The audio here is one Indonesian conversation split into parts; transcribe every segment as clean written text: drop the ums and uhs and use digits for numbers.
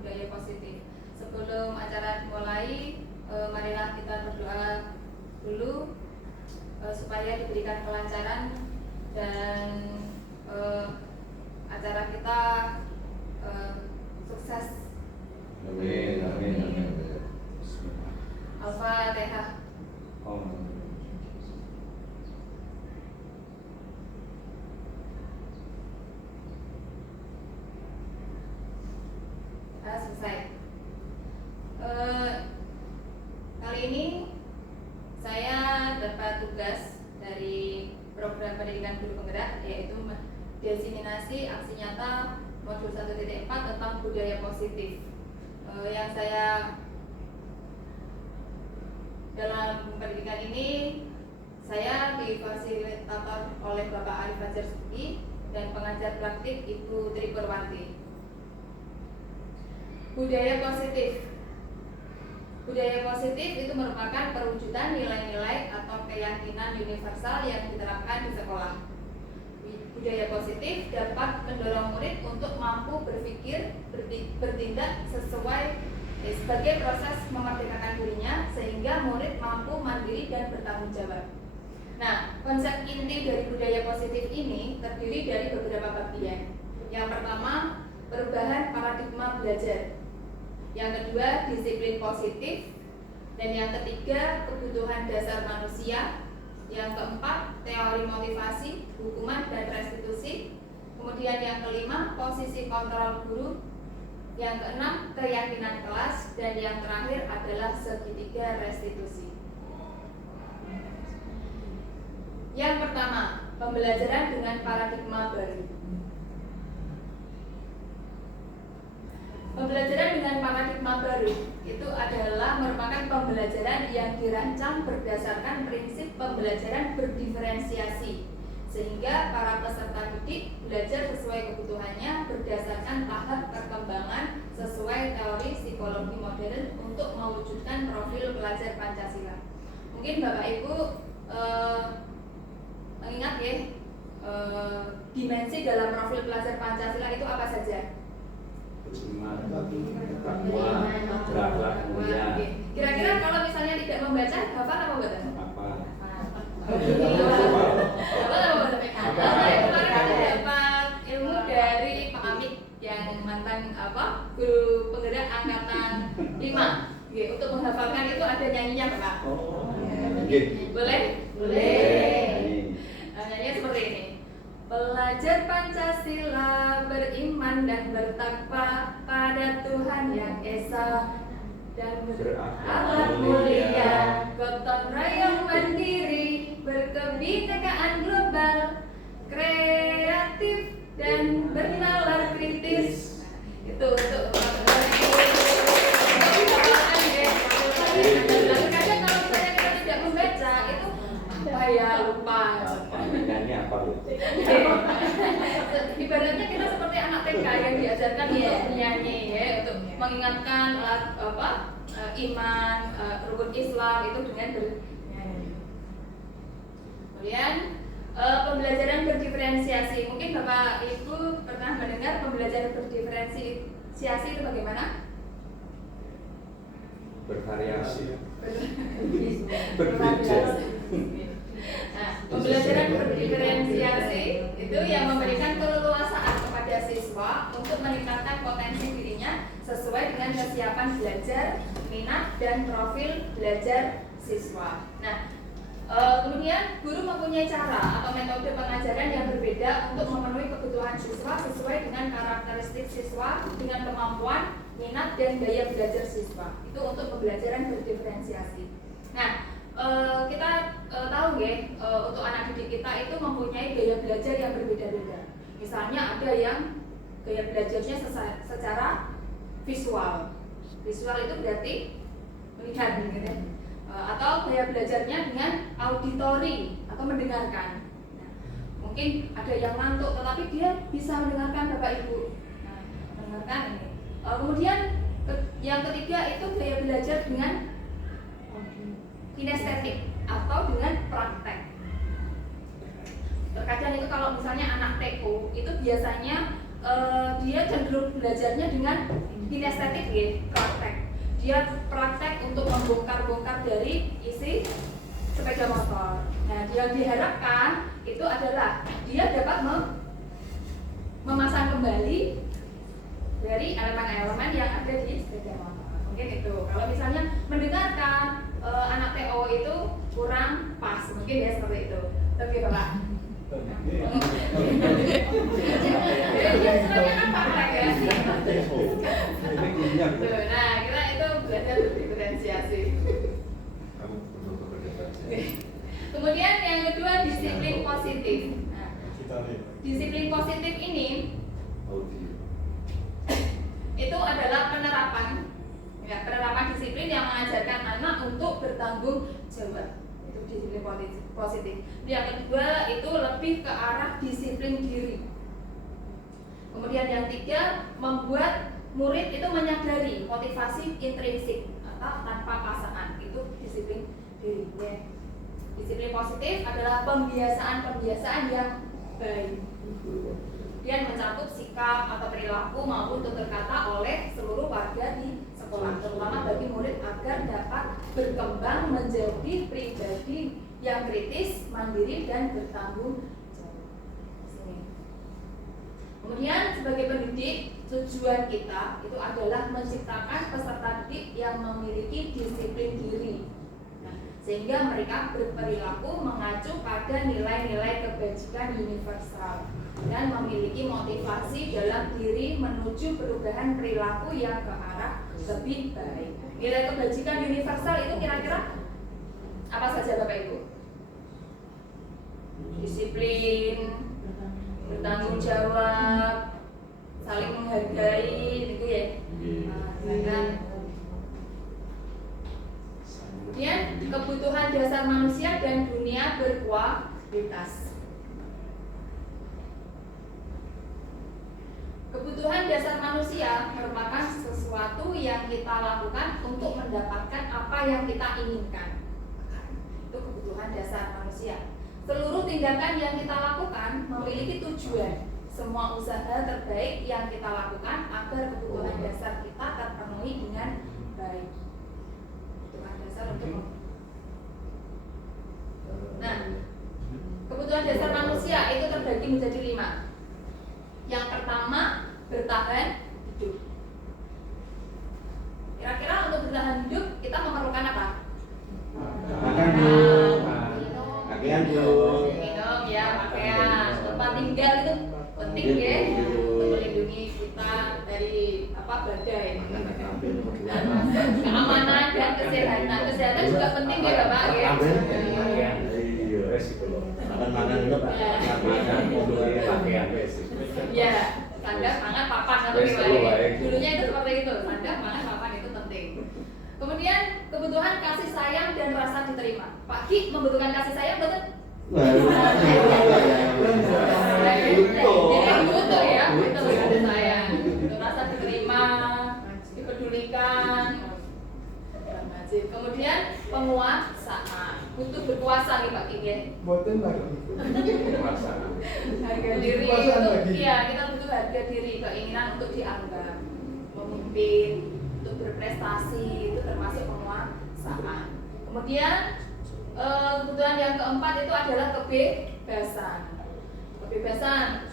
budaya positif. Sebelum acara dimulai, marilah kita berdoa dulu supaya diberikan kelancaran dan acara kita sukses. Amin, amin, amin. Al-Fatihah. Selesai. Kali ini saya dapat tugas dari program pendidikan guru penggerak, yaitu diseminasi aksi nyata modul 1.4 tentang budaya positif. Yang saya dalam pendidikan ini saya difasilitator oleh Bapak Arif Fajar Suki dan pengajar praktik Ibu Tri Purwanti. Budaya positif. Budaya positif itu merupakan perwujudan nilai-nilai atau keyakinan universal yang diterapkan di sekolah. Budaya positif dapat mendorong murid untuk mampu berpikir, bertindak sesuai sebagai proses memerdekakan dirinya sehingga murid mampu mandiri dan bertanggung jawab. Nah, konsep inti dari budaya positif ini terdiri dari beberapa bagian. Yang pertama, perubahan paradigma belajar. Yang kedua, disiplin positif. Dan yang ketiga, kebutuhan dasar manusia. Yang keempat, teori motivasi, hukuman dan restitusi. Kemudian yang kelima, posisi kontrol guru. Yang keenam, keyakinan kelas. Dan yang terakhir adalah segitiga restitusi. Yang pertama, pembelajaran dengan paradigma baru. Pembelajaran dengan paradigma baru itu adalah merupakan pembelajaran yang dirancang berdasarkan prinsip pembelajaran berdiferensiasi, sehingga para peserta didik belajar sesuai kebutuhannya berdasarkan tahap perkembangan sesuai teori psikologi modern untuk mewujudkan profil pelajar Pancasila. Mungkin Bapak Ibu mengingat ya, dimensi dalam profil pelajar Pancasila itu apa saja? Kira-kira kalau misalnya tidak membaca, hafal apa baca? Hafal apa baca? Saya kemarin ada dapat ilmu dari Pak Amik yang mantan guru penggerak angkatan 5. Untuk menghafalkan itu ada nyanyinya Pak. Boleh? Nyanyinya seperti ini. Pelajar Pancasila beriman dan bertakwa pada Tuhan Yang Esa dan berakhlak mulia, gotong royong mandiri, berkebinekaan global, kreatif dan bernalar kritis. Itu untuk kadang kalau misalnya kita tidak membaca itu lupa. Nyanyi apa bu? Ibaratnya kita seperti anak TK yang diajarkan untuk menyanyi ya, untuk mengingatkan iman, rukun Islam itu dengan bernyanyi. Kemudian pembelajaran berdiferensiasi. Mungkin Bapak Ibu pernah mendengar pembelajaran berdiferensiasi itu bagaimana? Bervariasi. Nah, pembelajaran berdiferensiasi itu yang memberikan keleluasaan kepada siswa untuk meningkatkan potensi dirinya sesuai dengan kesiapan belajar, minat dan profil belajar siswa. Nah, kemudian guru mempunyai cara atau metode pengajaran yang berbeda untuk memenuhi kebutuhan siswa sesuai dengan karakteristik siswa, dengan kemampuan, minat dan gaya belajar siswa. Itu untuk pembelajaran berdiferensiasi. Nah, kita tahu ya, untuk anak didik kita itu mempunyai gaya belajar yang berbeda-beda. Misalnya ada yang gaya belajarnya secara visual. Visual itu berarti melihat gitu ya. Atau gaya belajarnya dengan auditori atau mendengarkan. Nah, mungkin ada yang ngantuk tetapi dia bisa mendengarkan Bapak Ibu. Nah, mendengarkan ini. Kemudian yang ketiga itu gaya belajar dengan kinestetik atau dengan praktek. Terkadang itu kalau misalnya anak TO itu biasanya dia cenderung belajarnya dengan kinestetik ya, praktek. Dia praktek untuk membongkar-bongkar dari isi sepeda motor. Nah, yang diharapkan itu adalah dia dapat memasang kembali dari elemen-elemen yang ada di sepeda motor. Mungkin itu. Kalau misalnya mendengarkan anak TO itu kurang pas, mungkin ya seperti itu. Oke, Bapak. Ya, istilahnya kan praktek ya. Nah, kita itu belajar diferensiasi. Kemudian yang kedua, disiplin positif. Nah, disiplin positif ini itu adalah penerapan disiplin yang mengajarkan anak untuk bertanggung jawab. Itu disiplin positif. Yang kedua itu lebih ke arah disiplin diri. Kemudian yang ketiga, membuat murid itu menyadari motivasi intrinsik atau tanpa paksaan. Itu disiplin diri. Disiplin positif adalah pembiasaan yang baik. Dia mencakup sikap atau perilaku maupun tutur kata oleh seluruh warga di sekolah, terutama bagi murid agar dapat berkembang menjadi pribadi yang kritis, mandiri, dan bertanggung jawab. Kemudian sebagai pendidik, tujuan kita itu adalah menciptakan peserta didik yang memiliki disiplin diri, sehingga mereka berperilaku mengacu pada nilai-nilai kebajikan universal dan memiliki motivasi dalam diri menuju perubahan perilaku yang ke arah lebih baik. Nilai kebajikan universal itu kira-kira apa saja Bapak Ibu? Disiplin, bertanggung jawab, saling menghargai, itu ya. Kemudian kebutuhan dasar manusia dan dunia berkualitas. Kebutuhan dasar manusia merupakan sesuatu yang kita lakukan untuk mendapatkan apa yang kita inginkan. Itu kebutuhan dasar manusia. Seluruh tindakan yang kita lakukan memiliki tujuan. Semua usaha terbaik yang kita lakukan agar kebutuhan dasar kita terpenuhi dengan baik. Kebutuhan dasar untuk Nah, kebutuhan dasar manusia itu terbagi menjadi 5. Yang pertama, bertahan hidup. Kira-kira untuk bertahan hidup kita memerlukan apa? Makan pakaian dulu. Minum ya, pakaian, tempat tinggal itu penting ya untuk melindungi kita dari badai. Keamanan dan kesehatan. Kesehatan juga penting ya Bapak ya. Makan dulu Pak. Makan mobil pakaian Ya, sandang, pangan, papan atau gimana? Dulunya itu seperti itu, sandang, pangan, papan itu penting. Kemudian kebutuhan kasih sayang dan rasa diterima. Pak Ki membutuhkan kasih sayang betul? Jadi butuh ya, itu kasih sayang, rasa diterima, dipedulikan. Kemudian penguasaan, butuh berkuasa nih Pak Ki ya. Boten lagi. Harga diri untuk iya kita butuh harga diri, keinginan untuk dianggap, memimpin, untuk berprestasi itu termasuk penguasaan. Kemudian kebutuhan yang keempat itu adalah kebebasan. Kebebasan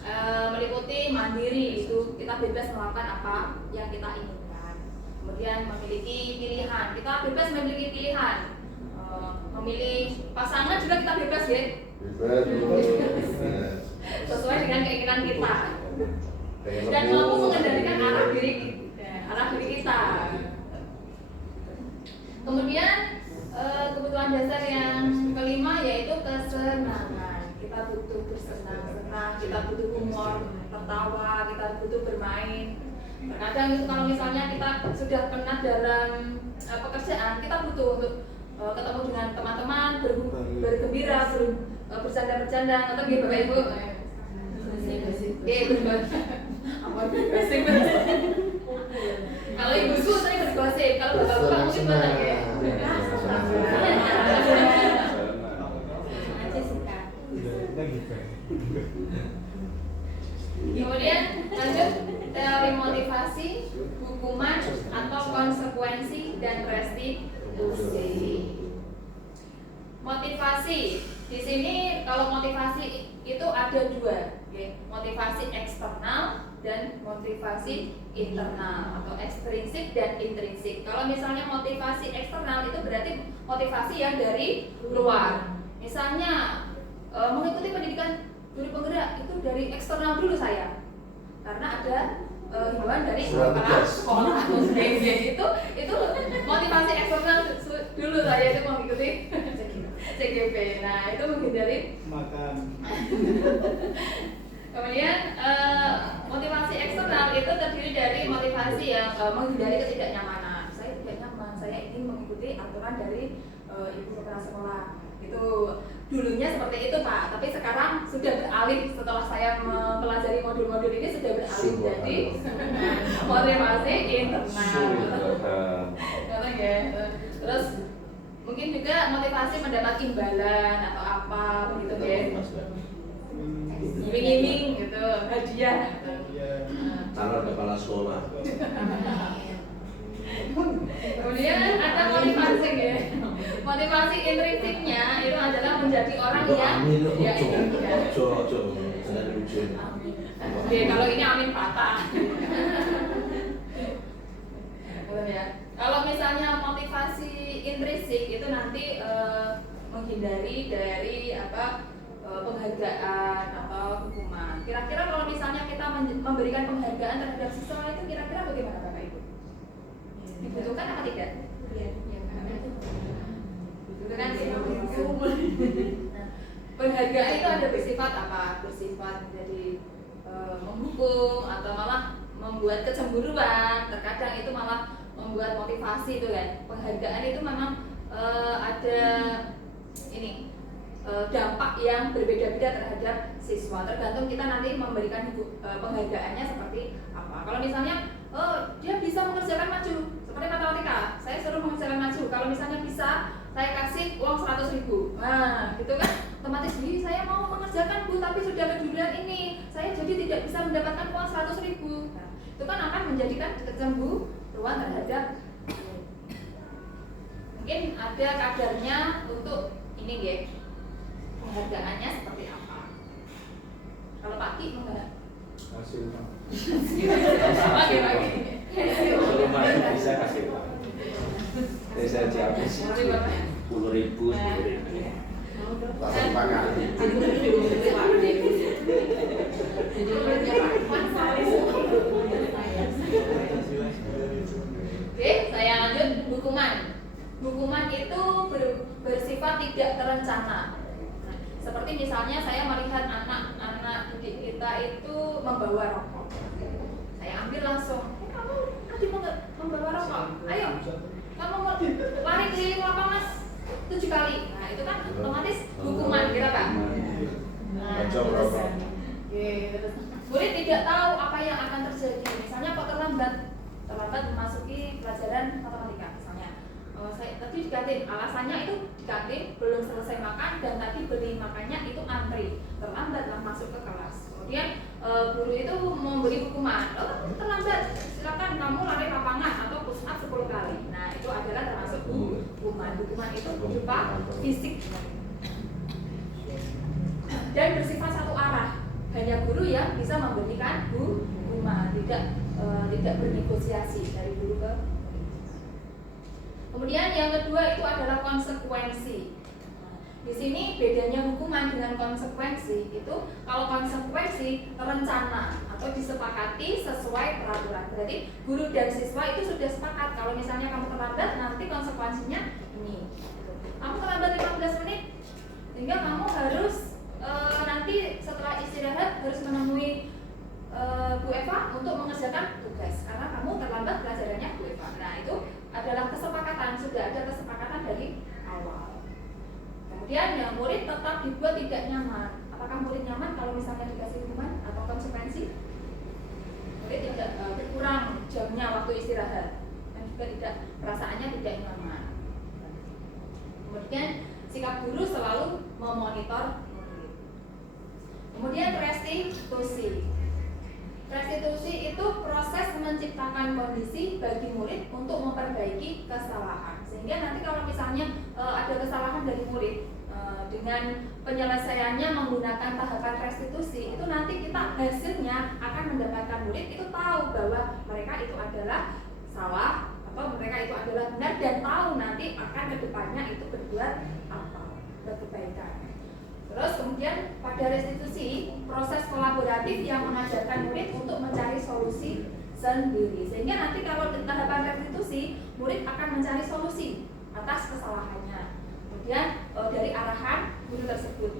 meliputi mandiri, itu kita bebas melakukan apa yang kita inginkan. Kemudian memiliki pilihan, kita bebas memiliki pilihan. Memilih pasangan juga kita bebas ya. Sesuai dengan keinginan kita dan mampu mengendalikan arah diri kita. Kemudian kebutuhan dasar yang kelima yaitu kesenangan. Kita butuh bersenang-senang, kita butuh humor, tertawa, kita butuh bermain. Terkadang itu kalau misalnya kita sudah penat dalam pekerjaan, kita butuh untuk ketemu dengan teman-teman, bergembira, bercanda-bercanda, atau gitu Bapak Ibu. Kalau ibu-ibu sering bergosip, kalau bapak-bapak mungkin banyak ya. Aja suka. Kemudian lanjut teori motivasi, hukuman atau konsekuensi dan restitusi. Motivasi di sini kalau motivasi itu ada dua, motivasi eksternal dan motivasi internal atau ekstrinsik dan intrinsik. Kalau misalnya motivasi eksternal itu berarti motivasi yang dari luar. Misalnya mengikuti pendidikan guru penggerak itu dari eksternal dulu saya, karena ada himbauan dari kepala sekolah. itu motivasi eksternal dulu saya itu mengikuti CGP. Nah itu menghindari makan. Kemudian motivasi eksternal itu terdiri dari motivasi yang menghindari ketidaknyamanan. Saya tidak nyaman, saya ingin mengikuti aturan dari ibu kepala sekolah. Itu dulunya seperti itu Pak, tapi sekarang sudah beralih setelah saya mempelajari modul-modul ini sudah beralih jadi motivasi internal. Terus mungkin juga motivasi mendapat imbalan atau apa begitu ya. Iming-iming gitu, hadiah gitu. Calon kepala sekolah. Kemudian ada motivasi ya. Motivasi intrinsiknya itu adalah menjadi orang yang kalau ini amin patah. Ya. Kalau misalnya motivasi intrinsik itu nanti menghindari dari penghargaan atau hukuman. Kira-kira kalau misalnya kita memberikan penghargaan terhadap siswa itu kira-kira bagaimana Bapak Ibu? Dibutuhkan apa tidak? Iya. Dibutuhkan ya. Penghargaan itu ada bersifat apa? Bersifat jadi menghukum atau malah membuat kecemburuan. Terkadang itu malah membuat motivasi itu kan. Penghargaan itu memang ada dampak yang berbeda-beda terhadap siswa. Tergantung kita nanti memberikan penghargaannya seperti apa. Kalau misalnya dia bisa mengerjakan maju seperti matematika, saya suruh mengerjakan maju. Kalau misalnya bisa, saya kasih uang 100.000. Nah, gitu kan? Otomatis saya mau mengerjakan Bu, tapi sudah kejuruan ini, saya jadi tidak bisa mendapatkan uang 100.000. Nah, itu kan akan menjadikan kecemburuan terhadap. Mungkin ada kadarnya untuk ini ya. Penghargaannya seperti apa? Kalau pagi enggak? Hasil Pagi. Kalau maju bisa kasih Pak. Saya jawab 10.000. Langsung makan. Oke, saya lanjut hukuman. Hukuman itu bersifat tidak terencana. Seperti misalnya saya melihat anak-anak didik kita itu membawa rokok, saya ambil langsung. Kamu tadi membawa rokok, ayo kamu lari keliling lapangan 7 kali. Nah itu kan otomatis hukuman kita Pak. Nah, terus, murid tidak tahu apa yang akan terjadi. Misalnya kok terlambat memasuki pelajaran matematika misalnya. Saya tadi di kantin, alasannya itu di kantin belum selesai makan dan tadi beli makannya itu antri, terlambatlah masuk ke kelas. Kemudian guru itu memberi hukuman, terlambat, silakan kamu lari lapangan atau push up 10 kali. Nah itu adalah termasuk hukuman. Hukuman itu berupa fisik dan bersifat satu arah. Hanya guru yang bisa memberikan hukuman, tidak bernegosiasi dari guru ke. Kemudian yang kedua itu adalah konsekuensi. Di sini bedanya hukuman dengan konsekuensi itu, kalau konsekuensi terencana atau disepakati sesuai peraturan. Berarti guru dan siswa itu sudah sepakat kalau misalnya kamu terlambat nanti konsekuensinya ini. Kamu terlambat 15 menit sehingga kamu harus nanti setelah istirahat harus menemui Bu Eva untuk mengerjakan tugas karena kamu terlambat pelajarannya Bu Eva. Nah itu adalah kesepakatan, sudah ada kesepakatan dari awal. Kemudian yang murid tetap dibuat tidak nyaman. Apakah murid nyaman kalau misalnya dikasih hukuman atau konsekuensi? Murid tidak berkurang jamnya waktu istirahat dan juga tidak perasaannya tidak nyaman. Kemudian sikap guru selalu memonitor murid. Kemudian restitusi. Restitusi itu proses menciptakan kondisi bagi murid untuk memperbaiki kesalahan. Sehingga nanti kalau misalnya ada kesalahan dari murid dengan penyelesaiannya menggunakan tahapan restitusi, itu nanti kita hasilnya akan mendapatkan murid itu tahu bahwa mereka itu adalah salah atau mereka itu adalah benar, dan tahu nanti akan kedepannya itu berbuat apa, berkebaikan. Terus kemudian pada restitusi, proses kolaboratif yang mengajarkan murid untuk mencari solusi sendiri. Sehingga nanti kalau di tahapan restitusi, murid akan mencari solusi atas kesalahannya. Kemudian dari arahan guru tersebut.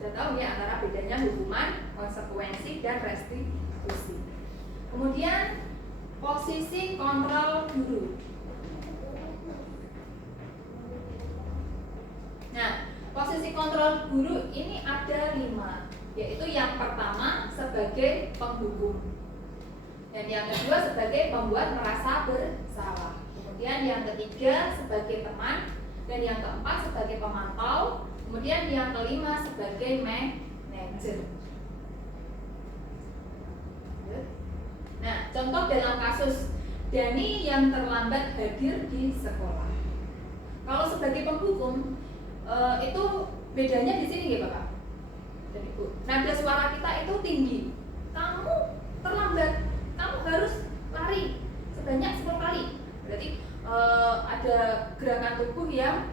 Sudah tahu ya antara bedanya hukuman, konsekuensi, dan restitusi. Kemudian posisi kontrol guru. Nah, posisi kontrol guru ini ada 5, yaitu yang pertama sebagai penghukum, dan yang kedua sebagai pembuat merasa bersalah, kemudian yang ketiga sebagai teman, dan yang keempat sebagai pemantau, kemudian yang kelima sebagai manajer. Nah, contoh dalam kasus Dani yang terlambat hadir di sekolah. Kalau sebagai penghukum, itu bedanya di sini ya Bapak dan Ibu. Nada suara kita itu tinggi. Kamu terlambat, kamu harus lari sebanyak 10 kali. Berarti ada gerakan tubuh yang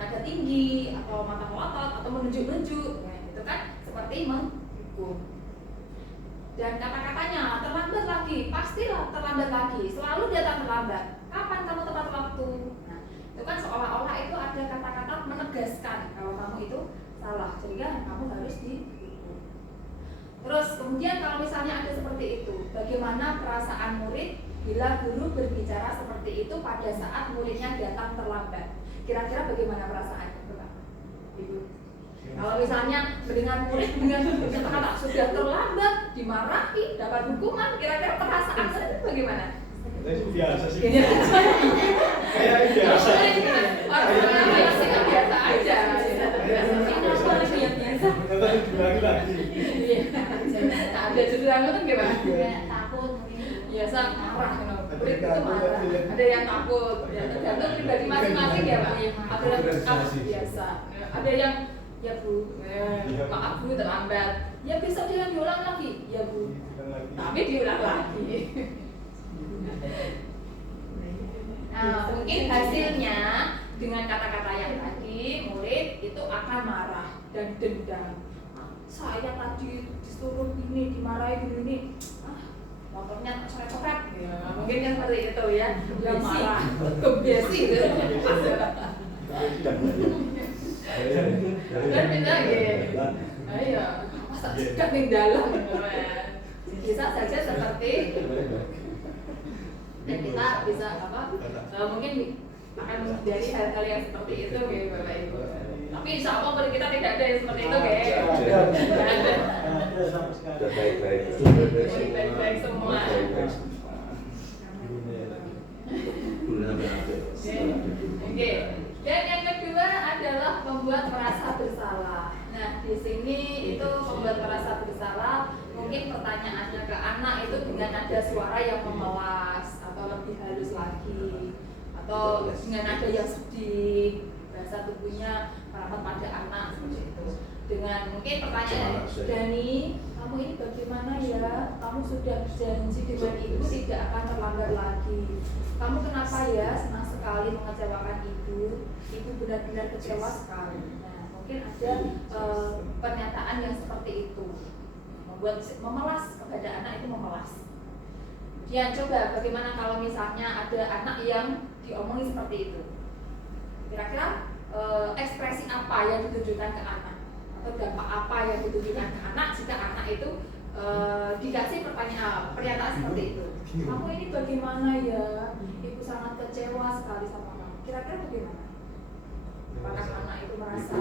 ada tinggi atau mata melotot atau menunjuk-nunjuk, ya, itu kan seperti menghukum. Dan kata-katanya terlambat lagi, pastilah terlambat lagi, selalu datang terlambat. Kapan kamu tepat waktu? Itu kan seolah-olah itu ada kata-kata menegaskan kalau kamu itu salah, sehingga kamu harus dihukum. Terus kemudian kalau misalnya ada seperti itu, bagaimana perasaan murid bila guru berbicara seperti itu pada saat muridnya datang terlambat? Kira-kira bagaimana perasaannya, Bapak? Ibu? Kalau misalnya mendengar murid dengan kata-kata sudah terlambat, dimarahi, dapat hukuman, kira-kira perasaan murid bagaimana? Biasa sih. Kayak biasa. Orang biasa kan biasa aja. Lagi. Ada judulnya tuh gimana? Takut. Biasa marah, murid itu marah. Ada yang takut. Ya tergantung pribadi masing-masing ya Pak. Ada yang biasa. Ada yang ya Bu, maaf Bu terlambat. Ya besok jangan diulang lagi. Ya Bu. Tapi diulang lagi. Nah, mungkin hasilnya dengan kata-kata yang tadi, murid itu akan marah dan dendam. Saya tadi disuruh ini, dimarahi ini, motornya coret-coret. Ya, mungkin kan seperti itu ya. Yang marah, kebiasi gitu. Dan beda gitu. Ayo, masa sikat di dalam. Bisa saja seperti dan kita bisa mungkin akan menghindari hal-hal yang seperti itu gitu Bapak Ibu. Tapi insya Allah kita tidak ada yang seperti itu ada. Baik-baik semua. Oke. Dan yang kedua adalah membuat merasa bersalah. Nah, di sini itu membuat merasa bersalah. Mungkin pertanyaannya ke anak itu dengan nada suara yang memelas atau lebih halus lagi, atau dengan nada yang sedih, bahasa tubuhnya merapat pada anak seperti itu. Dengan mungkin pertanyaan, Dani, kamu ini bagaimana ya? Kamu sudah berjanji dengan ibu tidak akan terlambat lagi. Kamu kenapa ya senang sekali mengecewakan ibu? Ibu benar-benar kecewa sekali. Nah, mungkin ada pernyataan yang seperti itu. Membuat memelas kepada anak itu memelas. Ya coba bagaimana kalau misalnya ada anak yang diomongin seperti itu? Kira-kira ekspresi apa yang ditujukan ke anak? Atau dampak apa yang ditujukan ke anak jika anak itu dikasih pernyataan seperti itu? Kamu ini bagaimana ya? Ibu sangat kecewa sekali sama kamu. Kira-kira bagaimana? Apakah anak itu merasa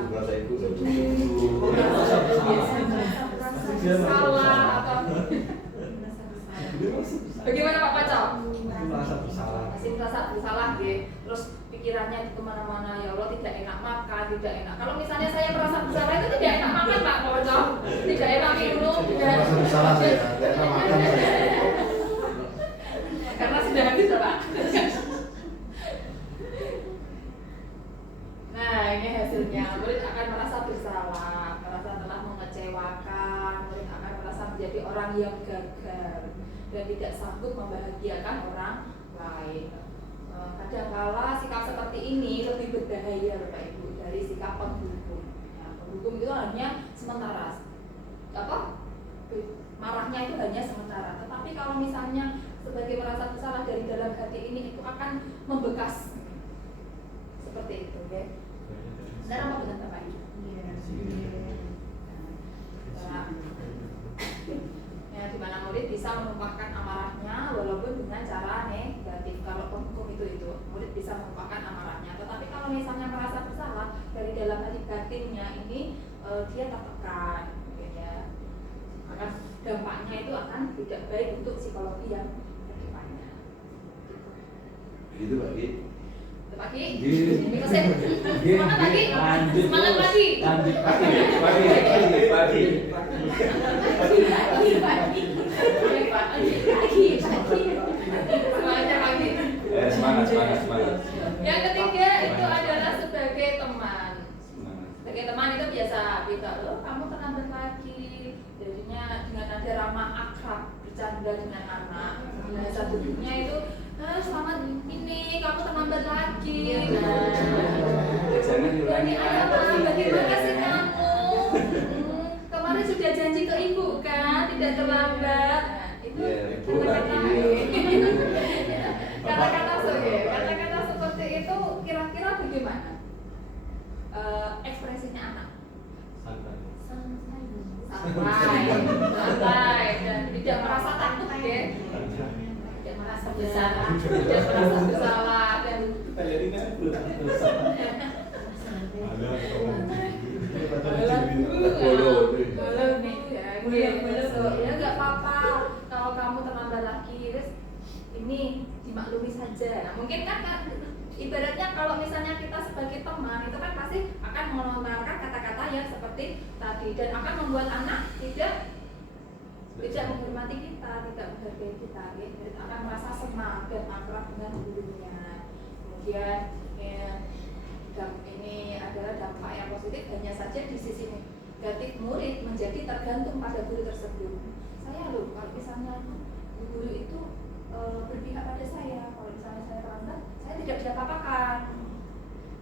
salah atau bagaimana Pak Pacau? Masih merasa bersalah gitu. Terus pikirannya kemana-mana, ya Allah tidak enak makan, tidak enak. Kalau misalnya saya merasa bersalah itu tidak enak makan Pak Pacau, salah saya, ternyata makan saya. Karena sudah habis Pak. Nah ini hasilnya, murid akan merasa bersalah, merasa telah mengecewakan, murid akan merasa menjadi orang yang gagal dan tidak sanggup membahagiakan orang lain. Kadangkala sikap seperti ini lebih berbahaya Bapak Ibu dari sikap penghukum. Ya, penghukum itu hanya sementara, marahnya itu hanya sementara. Tetapi kalau misalnya sebagai merasa bersalah dari dalam hati ini itu akan membekas seperti itu, ya. Benar apa benar Bapak Ibu? Ya, di mana murid bisa menumpahkan amarahnya walaupun dengan cara negatif. Kalau penghukum itu murid bisa menumpahkan amarahnya. Tetapi kalau misalnya merasa bersalah dari dalam hati batinnya ini dia tertekan, ya. Maka dampaknya itu akan tidak baik untuk psikologi yang kedepannya. Gitu Pak Ki. Pagi, Gini. semangat pagi, semangat pagi, Lanjut pagi. semangatnya pagi. Semangat. Yang ketiga itu adalah sebagai teman. Sebagai teman itu biasa loh, kamu terlambat lagi. Jadinya dengan nada ramah akrab bercanda dengan anak. Bahasa tubuhnya itu selamat ini kamu terlambat lagi. Ini ayah bagaimana sih kamu? Kemarin sudah janji ke ibu kan tidak terlambat. Itu kata-kata seperti itu kira-kira bagaimana? Ekspresinya anak santai dan tidak merasa takut ya, tidak merasa bersalah dan Kita jadi kan belum ya nggak apa-apa kalau kamu terlambat lagi, terus ini dimaklumi saja. Nah, mungkin kan ibaratnya kalau misalnya kita sebagai teman itu kan pasti akan melontarkan kata-kata yang seperti tadi dan akan membuat anak tidak menghormati kita, tidak menghargai kita, gitu. Akan merasa senang dan akrab dengan gurunya. Kemudian ini adalah dampak yang positif, hanya saja di sisi negatif murid menjadi tergantung pada guru tersebut. Saya loh, kalau misalnya guru itu berpihak pada saya, kalau misalnya saya terlambat, saya tidak diapa-apakan,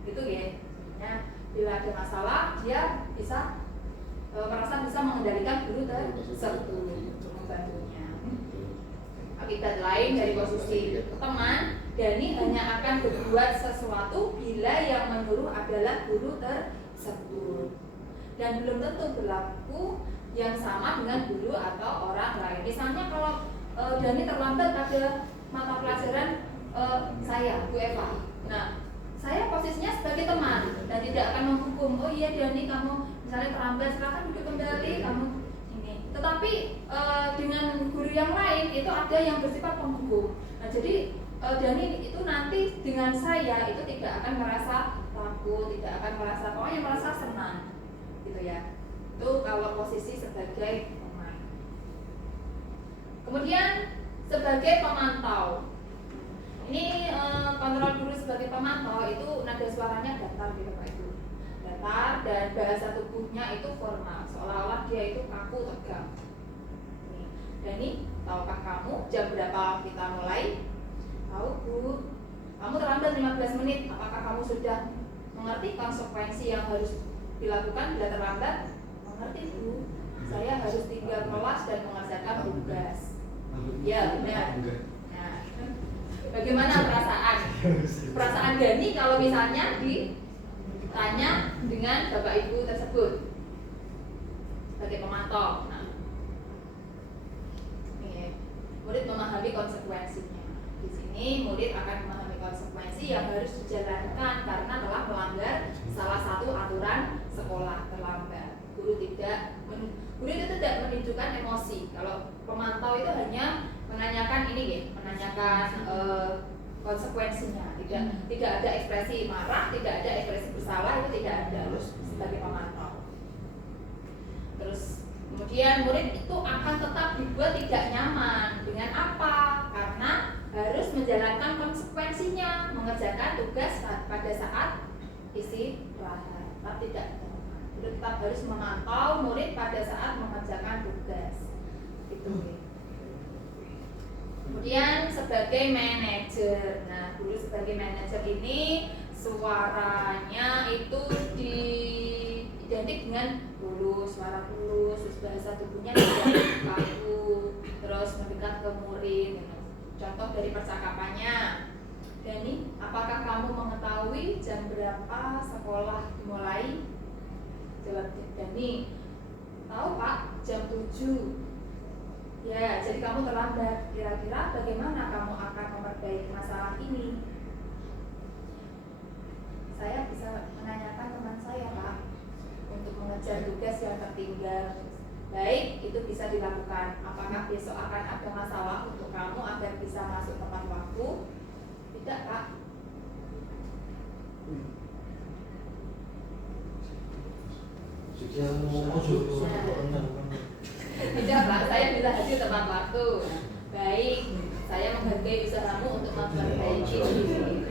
gitu ya. Ya, bila ada masalah, dia bisa merasa bisa mengendalikan guru tersebut untuk membantunya. Akibat lain dari posisi teman, Dani hanya akan berbuat sesuatu bila yang menyuruh adalah guru tersebut dan belum tentu berlaku yang sama dengan guru atau orang lain. Misalnya kalau Dani terlambat pada mata pelajaran saya, Bu Eva. Nah, saya posisinya sebagai teman dan tidak akan menghukum. Oh iya Dani, kamu misalnya terlambat, silakan duduk kembali, kamu ini. Tetapi dengan guru yang lain itu ada yang bersifat penghukum. Nah, jadi Dani itu nanti dengan saya itu tidak akan merasa takut, tidak akan merasa pokoknya merasa senang, gitu ya. Itu kalau posisi sebagai teman. Kemudian sebagai pemantau. Ini kontrol guru sebagai pemantau itu nada suaranya datar gitu Pak Ibu. Datar dan bahasa tubuhnya itu formal, seolah-olah dia itu kaku tegang. Dani, tahukah kamu jam berapa kita mulai? Tahu Bu. Kamu terlambat 15 menit. Apakah kamu sudah mengerti konsekuensi yang harus dilakukan bila terlambat? Mengerti Bu. Saya harus tinggal kelas dan mengerjakan tugas. Ya benar. Nah, bagaimana perasaan Dani kalau misalnya ditanya dengan Bapak Ibu tersebut sebagai pemantau? Nah, ini, murid memahami konsekuensinya. Di sini murid akan memahami konsekuensi yang harus dijalankan karena telah melanggar salah satu aturan sekolah, terlambat. Guru itu tidak menunjukkan emosi. Kalau pemantau itu hanya menanyakan menanyakan konsekuensinya. Tidak ada ekspresi marah, tidak ada ekspresi bersalah, itu tidak ada sebagai pemantau. Terus kemudian murid itu akan tetap mengerjakan tugas pada saat istirahat, tetap tidak tetap harus memantau murid pada saat mengerjakan tugas. Itu. Kemudian sebagai manajer, nah guru sebagai manajer ini suaranya itu identik dengan tulus, suara tulus, terus bahasa tubuhnya tidak kaku, terus mendekat ke murid. Contoh dari percakapannya, Dani, apakah kamu mengetahui jam berapa sekolah dimulai? Jawab Dani, tahu Pak, jam 7. Ya, jadi kamu terlambat. Kira-kira bagaimana kamu akan memperbaiki masalah ini? Saya bisa menanyakan teman saya, Pak, untuk mengejar tugas yang tertinggal. Baik, itu bisa dilakukan. Apakah besok akan ada masalah untuk kamu agar bisa masuk tepat waktu? Tidak, Pak. Tidak, Pak, saya bisa hadir tepat waktu. Baik, saya menghargai usahamu untuk memperbaiki ini.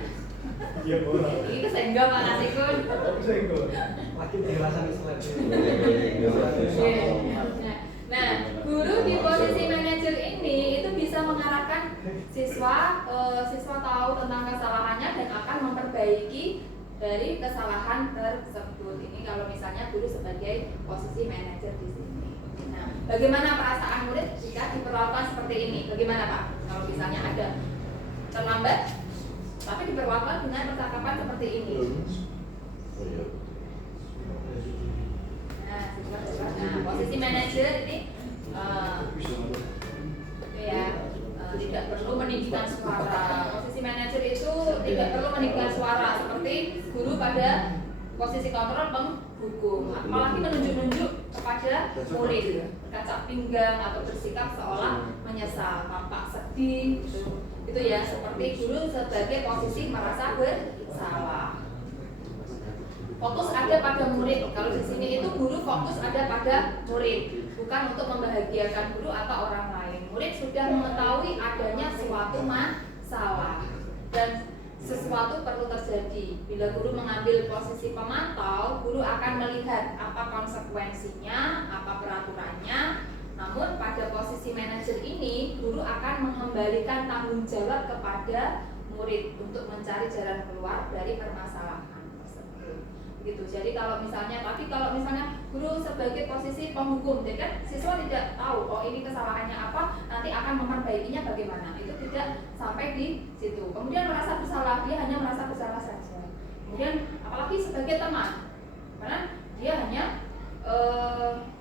Iya, bola. Ini kesenggol Pak Nasikun. Kesenggol. Makin penjelasan Islam. Nah, guru di posisi manajer ini itu bisa mengarahkan siswa tahu tentang kesalahannya dan akan memperbaiki dari kesalahan tersebut. Ini kalau misalnya guru sebagai posisi manajer di sini. Nah, bagaimana perasaan murid jika diperlakukan seperti ini? Bagaimana Pak? Kalau misalnya ada terlambat, tapi diperlakukan dengan percakapan seperti ini. Nah, posisi manajer ini tidak perlu meninggikan suara. Posisi manajer itu tidak perlu meninggikan suara seperti guru pada posisi kontrol penghukum, apalagi menunjuk-nunjuk kepada murid, berkacak pinggang atau bersikap seolah menyesal, tampak sedih, itu ya, seperti guru sebagai posisi merasa bersalah. Fokus ada pada murid. Kalau di sini itu guru fokus ada pada murid, bukan untuk membahagiakan guru atau orang lain. Murid sudah mengetahui adanya suatu masalah dan sesuatu perlu terjadi. Bila guru mengambil posisi pemantau, guru akan melihat apa konsekuensinya, apa peraturannya. Namun pada posisi manajer ini, guru akan mengembalikan tanggung jawab kepada murid untuk mencari jalan keluar dari permasalahan tersebut. Gitu. Jadi kalau misalnya guru sebagai posisi penghukum, jadi kan siswa tidak tahu oh ini kesalahannya apa, nanti akan memperbaikinya bagaimana. Itu tidak sampai di situ. Kemudian merasa bersalah, dia hanya merasa bersalah saja. Kemudian apalagi sebagai teman, karena dia hanya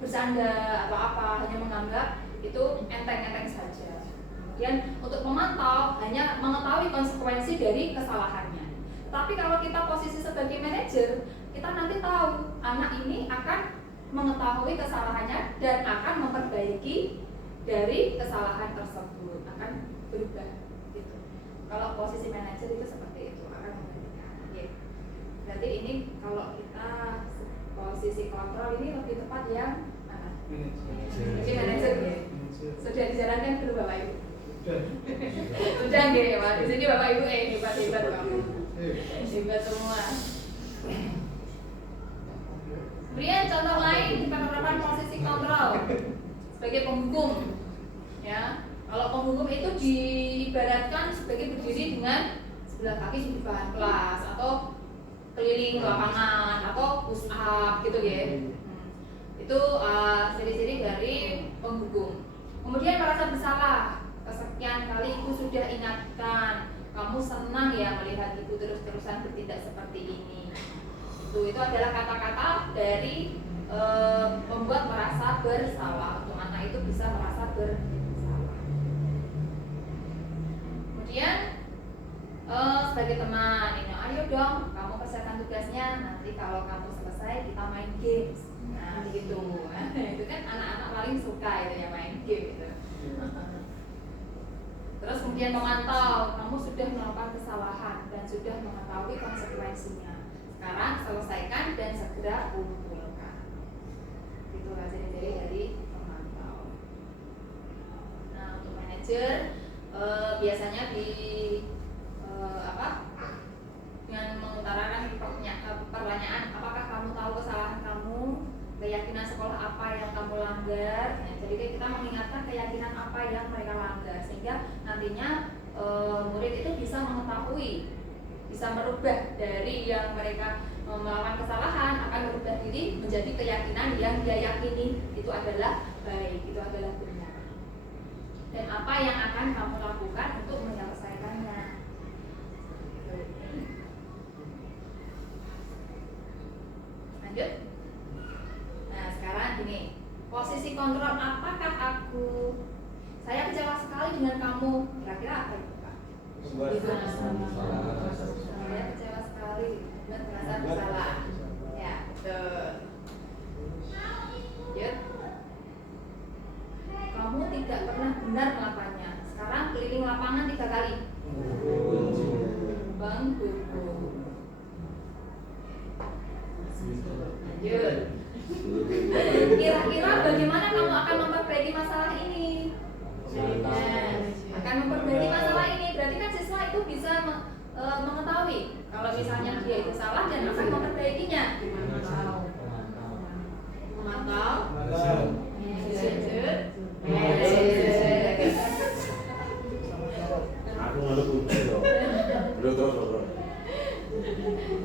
bercanda atau apa, hanya menganggap itu enteng-enteng saja. Kemudian untuk memantau hanya mengetahui konsekuensi dari kesalahannya. Tapi kalau kita posisi sebagai manajer, kita nanti tahu anak ini akan mengetahui kesalahannya dan akan memperbaiki dari kesalahan tersebut, akan berubah gitu. Kalau posisi manajer itu seperti itu, akan memperbaiki. Oke. Berarti ini kalau kita posisi kontrol ini lebih tepat yang mana? Jadi manajer ya. Sudah dijalankan belum Bapak Ibu? Sudah nggih, Pak. Di sini Bapak Ibu hebat-hebat kamu. Hebat semua. Kemudian contoh lain penerapan posisi kontrol sebagai penghukum. Ya, kalau penghukum itu diibaratkan sebagai berdiri dengan sebelah kaki di depan kelas atau keliling lapangan atau push up gitu ya. Itu ciri-ciri dari penghukum. Kemudian merasa bersalah. Kesekian kali ibu sudah ingatkan, kamu senang ya melihat ibu terus-terusan bertindak seperti ini. Itu adalah kata-kata dari membuat merasa bersalah. Untuk anak itu bisa merasa bersalah. Kemudian sebagai teman, ini ayo dong kamu kerjakan tugasnya, nanti kalau kamu selesai kita main games. Nah begitu. Itu kan anak-anak paling suka itu ya, main game itu. Terus kemudian memantau, kamu sudah melakukan kesalahan dan sudah mengetahui konsekuensinya. Sekarang selesaikan dan segera kumpulkan. Itulah ciri-ciri dari pemantau. Nah untuk manajer biasanya dengan mengutarakan pertanyaan, apakah kamu tahu kesalahan kamu, keyakinan sekolah apa yang kamu langgar. Nah, jadi kita mengingatkan keyakinan apa yang mereka langgar, sehingga nantinya murid itu bisa mengetahui, bisa merubah dari yang mereka melakukan kesalahan, akan merubah diri menjadi keyakinan yang dia yakini itu adalah baik, itu adalah benar, dan apa yang akan kamu lakukan untuk menyelesaikannya. Lanjut. Nah sekarang gini, posisi kontrol, apakah saya kecewa sekali dengan kamu, kira-kira apa itu Pak? Saya kecewa sekali dan merasa bersalah. Ya, betul. Lanjut. Kamu tidak pernah benar melakukannya. Sekarang keliling lapangan 3 kali. Bang Buku. Lanjut. Kira-kira bagaimana kamu akan memperbaiki masalah ini? Akan memperbaiki masalah ini, berarti kan siswa itu bisa mengetahui kalau misalnya dia itu salah dan akan memperbaikinya. Memantau. Aku malu kunci loh. Terus.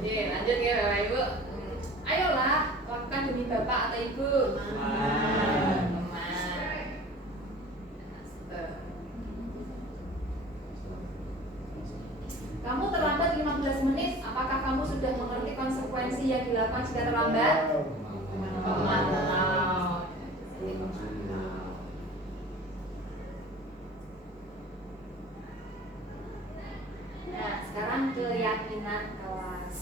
Oke, lanjut ya Bapak Ibu. Ayolah, lakukan demi Bapak atau Ibu. Kamu terlambat 15 menit, apakah kamu sudah mengerti konsekuensi yang dilakukan jika terlambat? Memantau. Nah, sekarang keyakinan kelas.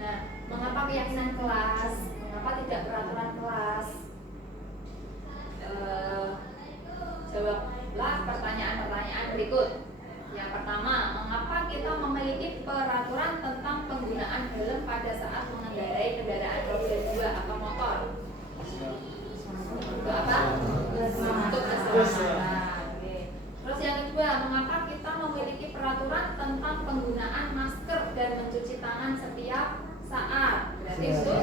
Nah, mengapa keyakinan kelas? Mengapa tidak peraturan kelas? Jawablah pertanyaan-pertanyaan berikut. Yang pertama, mengapa kita memiliki peraturan tentang penggunaan helm pada saat mengendarai kendaraan roda 2 atau motor? Untuk apa? Untuk keselamatan. Oke. Terus yang kedua, mengapa kita memiliki peraturan tentang penggunaan masker dan mencuci tangan setiap saat? Berarti itu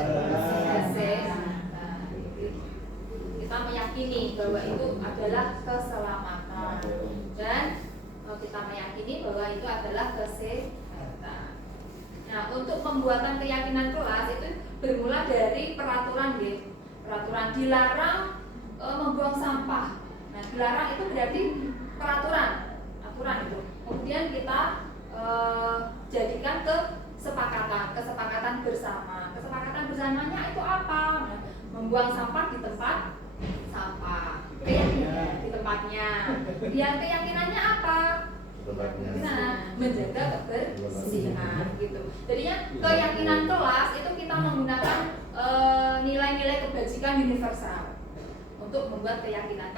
kita meyakini bahwa itu adalah keselamatan, dan kita meyakini bahwa itu adalah kesehatan. Nah, untuk pembuatan keyakinan kelas itu bermula dari peraturan, peraturan dilarang membuang sampah. Nah, dilarang itu berarti peraturan, aturan itu. Kemudian kita jadikan kesepakatan bersama. Kesepakatan bersamanya itu apa? Nah, membuang sampah di tempat sampah, keyakinan di tempatnya. Biar keyakinannya apa? Nah, menjaga kebersihan gitu. Jadinya keyakinan kelas itu kita menggunakan nilai-nilai kebajikan universal untuk membuat keyakinan.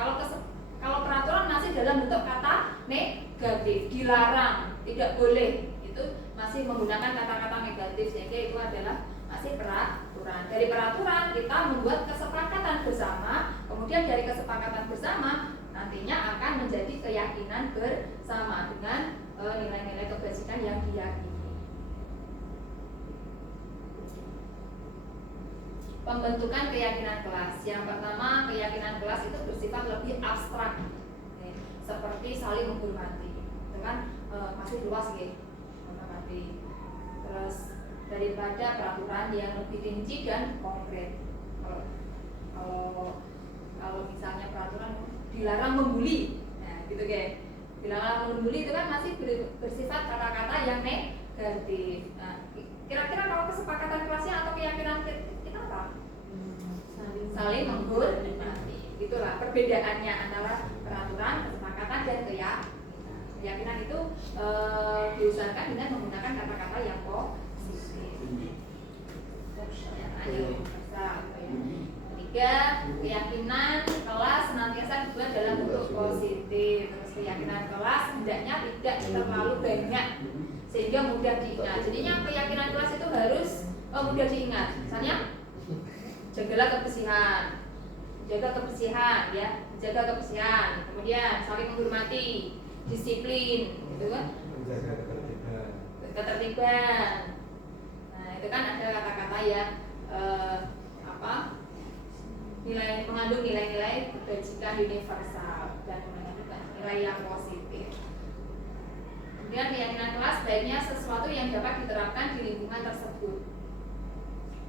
Kalau peraturan masih dalam bentuk kata negatif, dilarang, tidak boleh, itu masih menggunakan kata-kata negatif, sehingga itu adalah masih peraturan. Dari peraturan kita membuat kesepakatan bersama, kemudian dari kesepakatan bersama nantinya akan menjadi keyakinan bersama dengan nilai-nilai kebajikan yang diyakini. Pembentukan keyakinan kelas. Yang pertama, keyakinan kelas itu bersifat lebih abstrak, seperti saling menghormati. Itu kan masih luas ya, menghormati. Terus daripada peraturan yang lebih rinci dan konkret. Kalau misalnya peraturan dilarang membuli, nah gitu guys. Dilarang membuli itu kan masih bersifat kata-kata yang negatif. Nah, kira-kira kalau kesepakatan kelasnya atau keyakinan kita apa? Saling menghormati. Itulah perbedaannya antara peraturan, kesepakatan, dan keyakinan. Keyakinan itu diusahakan dengan menggunakan kata-kata yang positif. Ketiga, keyakinan kelas senantiasa dibuat dalam bentuk positif. Terus keyakinan kelas hendaknya tidak terlalu banyak sehingga mudah diingat. Jadinya keyakinan kelas itu harus mudah diingat. Misalnya, jagalah kebersihan, jaga kebersihan, ya, jaga kebersihan. Kemudian saling menghormati, disiplin, gitu kan? ketertiban. Nah, itu kan ada kata-kata yang mengandung nilai-nilai kebajikan universal dan mengandung nilai yang positif. Kemudian keyakinan kelas baiknya sesuatu yang dapat diterapkan di lingkungan tersebut.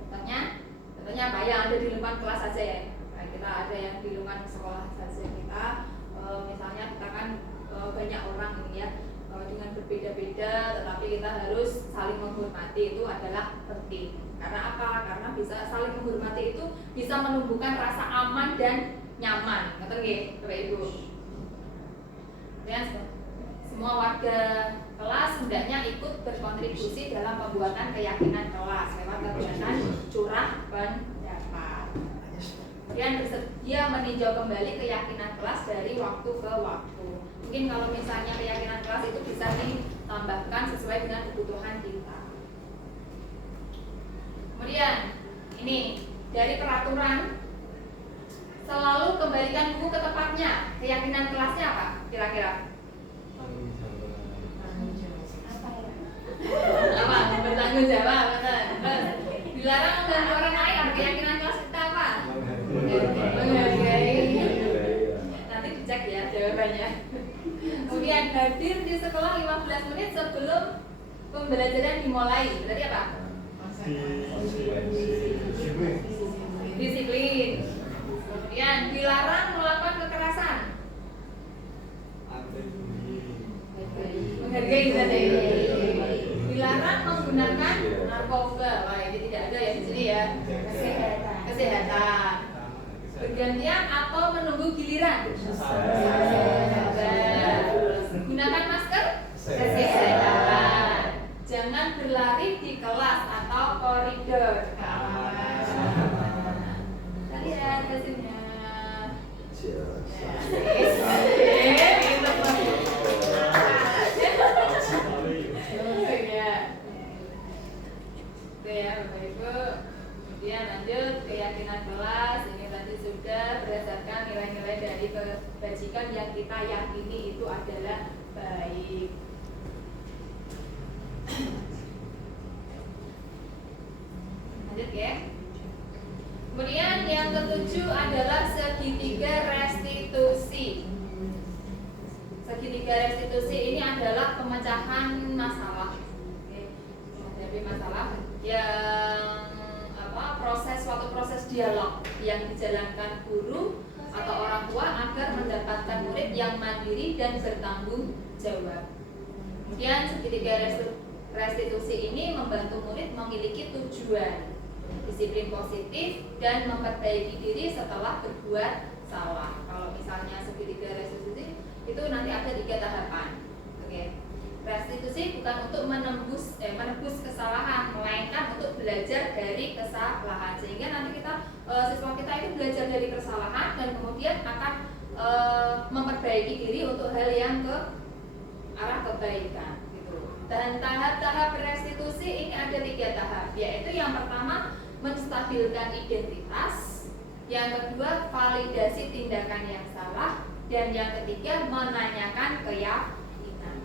Contohnya apa? Yang ada di lingkungan kelas saja ya. Nah, kita ada yang di lingkungan sekolah saja kita. Misalnya kita kan banyak orang ini ya, dengan berbeda-beda, tetapi kita harus saling menghormati, itu adalah penting. Karena apa? Karena bisa saling menghormati itu bisa menumbuhkan rasa aman dan nyaman. Ngerti nggih, Bapak Ibu? Dan semua warga kelas hendaknya ikut berkontribusi dalam pembuatan keyakinan kelas lewat kegiatan curah pendapat. Kemudian bersedia meninjau kembali keyakinan kelas dari waktu ke waktu. Mungkin kalau misalnya keyakinan kelas itu bisa ditambahkan sesuai dengan kebutuhan kita. Kemudian ini dari peraturan selalu kembalikan buku ke tempatnya. Keyakinan kelasnya apa? Kira-kira? Apa? Bertanggung jawab, benar. Dilarang mengganggu orang lain. Keyakinan kelas kita apa? Menghargai. Nanti dicek ya jawabannya. Kemudian hadir di sekolah 15 menit sebelum pembelajaran dimulai. Berarti apa? Disiplin. Kemudian dilarang melakukan kekerasan. Menghargai tadi. Dilarang menggunakan narkoba. Wah, ini tidak ada ya di sini ya. Kesehatan. Bergantian atau menunggu giliran. Gunakan masker. Kesehatan. Jangan berlari di kelas atau koridor. Kita lihat hasilnya. Oke ya, Bapak Ibu. Kemudian lanjut keyakinan kelas. Ini tadi sudah berdasarkan nilai-nilai dari kebajikan yang kita yakini itu adalah baik. Lanjut ya. Kemudian yang ketujuh adalah segitiga restitusi. Segitiga restitusi ini adalah pemecahan masalah. Jadi masalah yang suatu proses dialog yang dijalankan guru atau orang tua agar mendapatkan murid yang mandiri dan bertanggung jawab. Kemudian segitiga restitusi ini membantu murid memiliki tujuan, disiplin positif, dan memperbaiki diri setelah berbuat salah. Kalau misalnya segitiga restitusi itu nanti ada 3 tahapan. Oke. Restitusi bukan untuk menebus kesalahan, melainkan untuk belajar dari kesalahan. Sehingga nanti siswa kita itu belajar dari kesalahan dan kemudian akan memperbaiki diri untuk hal yang ke arah kebaikan. Dan tahap-tahap restitusi ini ada 3 tahap, yaitu yang pertama menstabilkan identitas, yang kedua validasi tindakan yang salah, dan yang ketiga menanyakan keyakinan.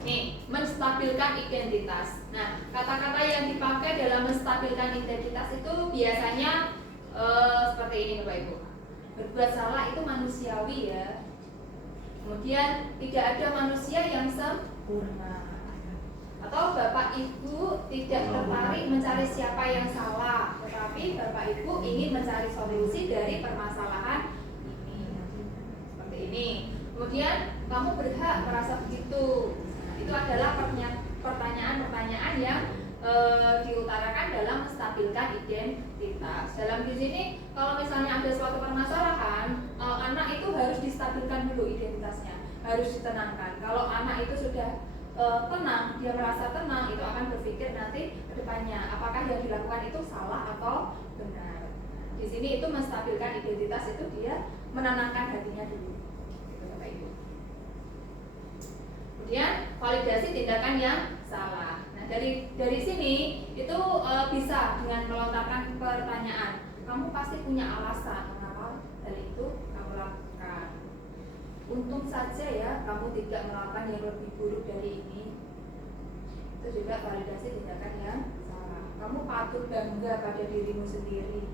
Nih, menstabilkan identitas. Nah, kata-kata yang dipakai dalam menstabilkan identitas itu biasanya seperti ini, Bapak Ibu. Berbuat salah itu manusiawi ya. Kemudian tidak ada manusia yang sempurna. Atau Bapak Ibu tidak tertarik mencari siapa yang salah, tetapi Bapak Ibu ingin mencari solusi dari permasalahan ini. Seperti ini. Kemudian kamu berhak merasa begitu. Itu adalah pertanyaan-pertanyaan yang diutarakan dalam menstabilkan identitas. Dalam di sini kalau misalnya ada suatu permasalahan, anak itu harus distabilkan dulu identitasnya, harus ditenangkan. Kalau anak itu sudah tenang, dia merasa tenang, itu akan berpikir nanti ke depannya apakah yang dilakukan itu salah atau benar. Di sini itu menstabilkan identitas itu dia menenangkan hatinya dulu. Bapak Ibu. Kemudian validasi tindakan yang salah. Nah, dari sini itu bisa dengan melontarkan pertanyaan. Kamu pasti punya alasan mengapa hal itu kamu lakukan. untung saja ya kamu tidak melakukan yang lebih buruk dari ini. Itu juga validasi tindakan yang salah. Kamu patut bangga pada dirimu sendiri.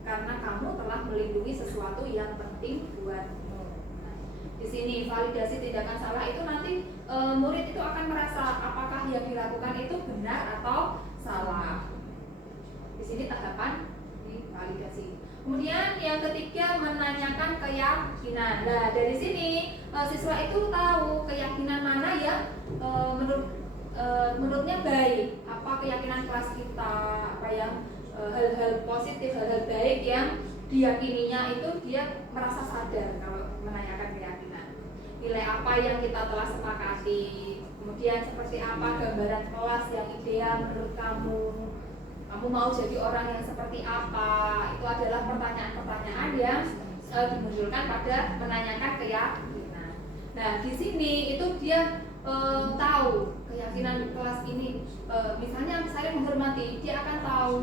Karena kamu telah melindungi sesuatu yang penting buatmu. Nah, di sini validasi tindakan salah itu nanti murid itu akan merasa apakah yang dilakukan itu benar atau salah. Di sini tahapan di validasi. Kemudian yang ketiga menanyakan keyakinan. Nah, dari sini siswa itu tahu keyakinan mana yang menurutnya baik, apa keyakinan kelas kita, apa yang hal-hal positif, hal-hal baik yang diyakininya itu dia merasa sadar kalau menanyakan keyakinan. Nilai apa yang kita telah sepakati, kemudian seperti apa gambaran kelas yang ideal menurut kamu mau jadi orang yang seperti apa. Itu adalah pertanyaan-pertanyaan yang dimunculkan pada menanyakan keyakinan. Nah, di sini itu dia tahu keyakinan kelas ini, misalnya saya menghormati, dia akan tahu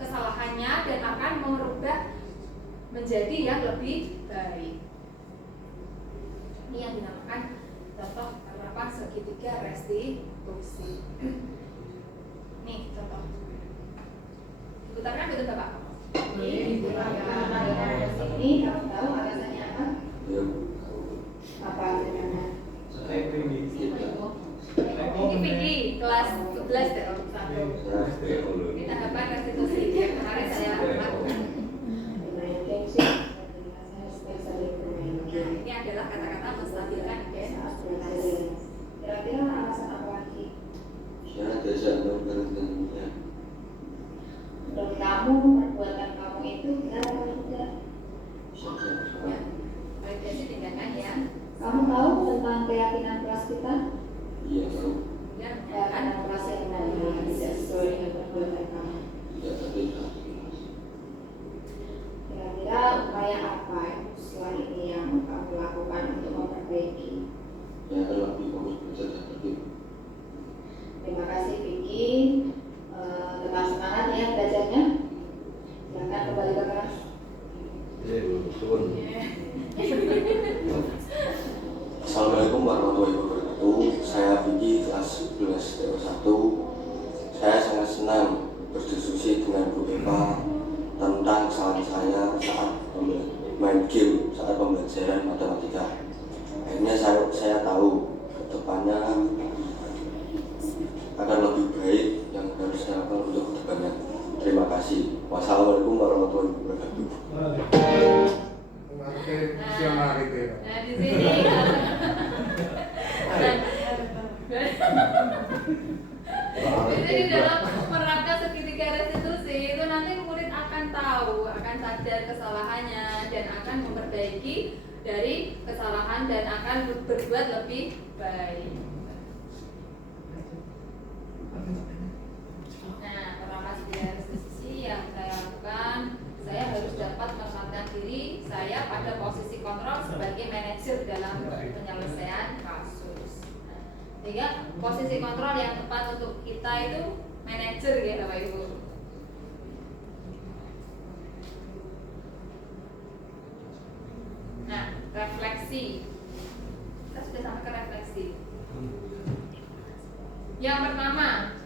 kesalahannya dan akan merubah menjadi yang lebih baik. Ini yang dinamakan contoh penerapan segitiga restitusi. Nih contoh. Diputarkan betul Bapak? Ini kamu tahu alasannya apa? Apa alasannya? Ini Vicky kelas 11 deh, ini tahapan restitusi yang kemarin saya lakukan. Ini adalah kata-kata menstabilkan identitas. Kira-kira alasan apa lagi? Menurut kamu perbuatan kamu itu benar atau tidak? Ya, validasi tindakan ya. Kamu tahu tentang keyakinan kelas kita? Iya tahu. Ya, keyakinan kelas yang tidak sesuai dengan perbuatan kamu. Tidak terlihat. Kira-kira upaya apa setelah ini yang kamu lakukan untuk memperbaiki? Ya lebih fokus belajar dan tertib. Terima kasih Vicky. Tetap semangat ya belajarnya. Silakan kembali ke kelas. Assalamualaikum warahmatullahi wabarakatuh. Saya Vicky kelas 11 TO1. Saya sangat senang berdiskusi dengan Bu Eva tentang kesalahan saya saat main game saat pembelajaran matematika. Akhirnya saya tahu kedepannya akan lebih baik yang harus saya lakukan untuk kedepannya. Terima kasih. Wassalamualaikum warahmatullahi wabarakatuh. Visioner itu ya. Nah di sini jadi dalam menerapkan segitiga restitusi itu nanti murid akan tahu, akan sadar kesalahannya dan akan memperbaiki dari kesalahan dan akan berbuat lebih baik. Nah, penerapan segitiga restitusi yang saya lakukan, saya harus dapat menempatkan diri saya pada posisi kontrol sebagai manajer dalam penyelesaian kasus. Sehingga posisi kontrol yang tepat untuk kita itu manajer ya Bapak Ibu. Nah, refleksi. Kita sudah sampai ke refleksi. Yang pertama,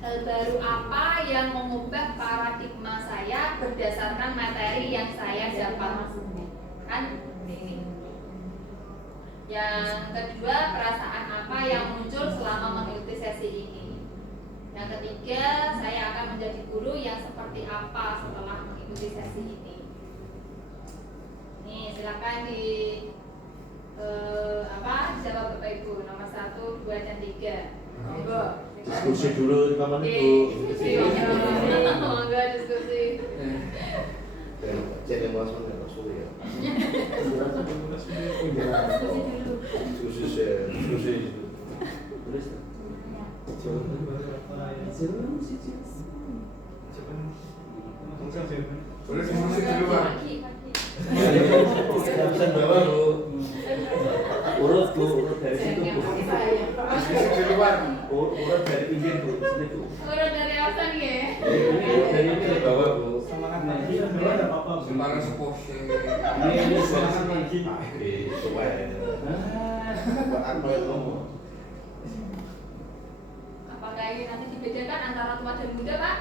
hal baru apa yang mengubah paradigma saya berdasarkan materi yang saya dapat? Kan ini. Yang kedua, perasaan apa yang muncul selama mengikuti sesi ini? Yang ketiga, saya akan menjadi guru yang seperti apa setelah mengikuti sesi ini? Nih, silakan di jawab Bapak Ibu nomor 1, 2, dan 3. Monggo. Diskusi dulu di kamar itu. Diskusi. Monggo diskusi. Jadi masuk ya, masuk ya. Diskusi. Terus. Boleh diskusi di luar. Pesan bawa Bu. Urut Bu, urut dari situ Bu. Diskusi di luar. Urut dari pinggir Bu, sini Bu. Urut dari awasan ya. Ini dari ini ke bawah Bu. Semangat lagi, dulu ada apa-apa. Semangat sepuh sih. Ini Semangat lagi. itu apa yang ngomong? Apakah ini nanti dibedakan antara tua dan muda, Pak?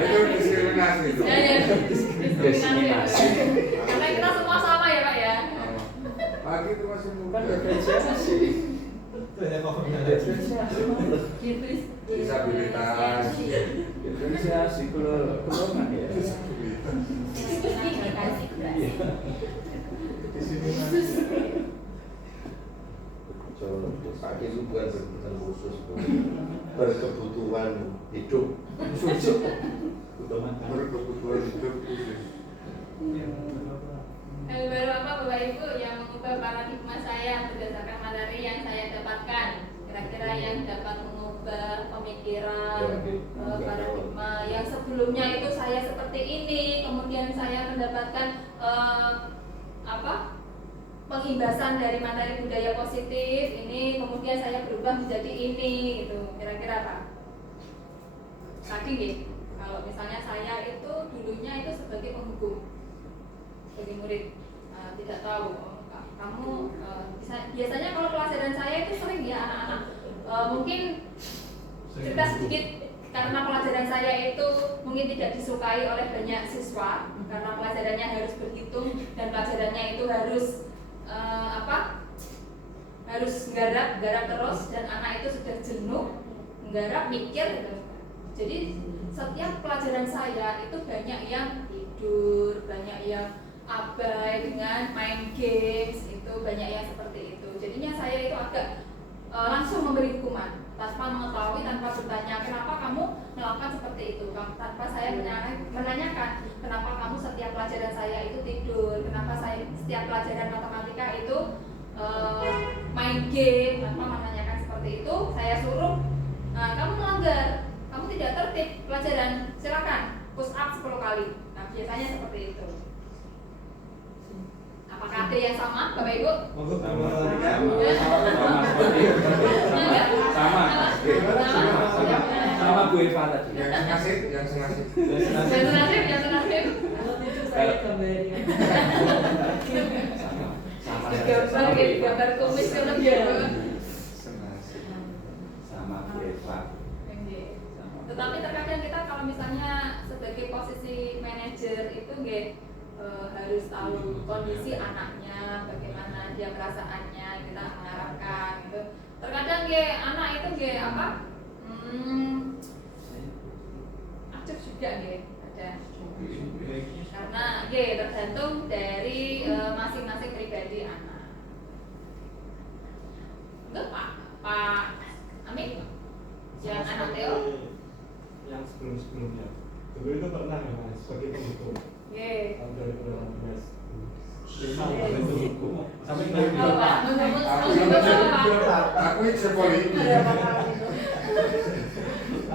Itu diskriminasi itu. Ya, ya. Diskriminasi. Karena kita semua sama ya, Pak ya. Lagi itu masih muda. Kan diferensiasi. Itu ya kok Diferensiasi. Disabilitas. Diferensiasi golongan ya. Pakai itu bukan berkebutuhan khusus, berkebutuhan hidup. Berkebutuhan hidup khusus. Hal baru apa Bapak Ibu yang mengubah paradigma saya berdasarkan materi yang saya dapatkan? Kira-kira yang dapat mengubah pemikiran paradigma yang sebelumnya itu saya seperti ini, kemudian saya mendapatkan pengimbasan dari materi budaya positif ini, kemudian saya berubah menjadi ini, gitu. Kira-kira apa? Tadi nih, kalau misalnya saya itu dulunya itu sebagai penghukum, sebagai murid, tidak tahu kamu biasanya kalau pelajaran saya itu sering ya anak-anak mungkin cerita sedikit karena pelajaran saya itu mungkin tidak disukai oleh banyak siswa karena pelajarannya harus berhitung dan pelajarannya itu harus harus garap terus dan anak itu sudah jenuh menggarap mikir gitu. Jadi setiap pelajaran saya itu banyak yang tidur, banyak yang abai dengan main games, itu banyak yang seperti itu. Jadinya saya itu agak langsung memberi hukuman tanpa mengetahui, tanpa bertanya kenapa kamu melakukan seperti itu, tanpa saya menanyakan kenapa kamu setiap pelajaran saya itu tidur, kenapa saya setiap pelajaran matematika itu main game, tanpa menanyakan seperti itu. Saya suruh kamu melanggar, kamu tidak tertib pelajaran, silakan push up 10 kali. Nah biasanya seperti itu. Apakah ada yang sama, Bapak Ibu? Sama Bu Eva tadi. Yang senasib. Yang senasib. Gambar kumis film ya. Sama Bu Eva. Tetapi terkadang kita kalau misalnya sebagai posisi manajer itu harus tahu kondisi anaknya, bagaimana dia perasaannya, kita mengarahkan gitu. Terkadang anak itu acuh juga ada. Karena tergantung dari masing-masing pribadi anak. Enggak Pak Amin? Yang anak Theo? Yang sebelum-sebelumnya. Dulu itu pernah ya Mas, sebagai penghukum. Tahun 2018. Sampai Aku ini sepoliti.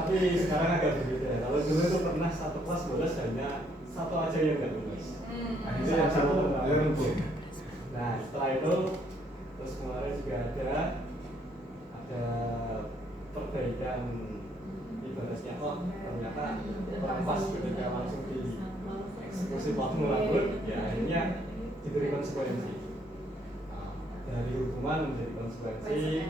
tapi sekarang agak berbeda. Kalau dulu itu pernah satu kelas lulus hanya satu aja yang nggak lulus. Akhirnya yang satu lulus. Nah setelah itu terus kemarin juga ada perbaikan ibaratnya. Oh ternyata kurang pas ketika langsung di eksekusi waktu melanggar, ya akhirnya diberi konsekuensi. Dari hukuman menjadi konsekuensi.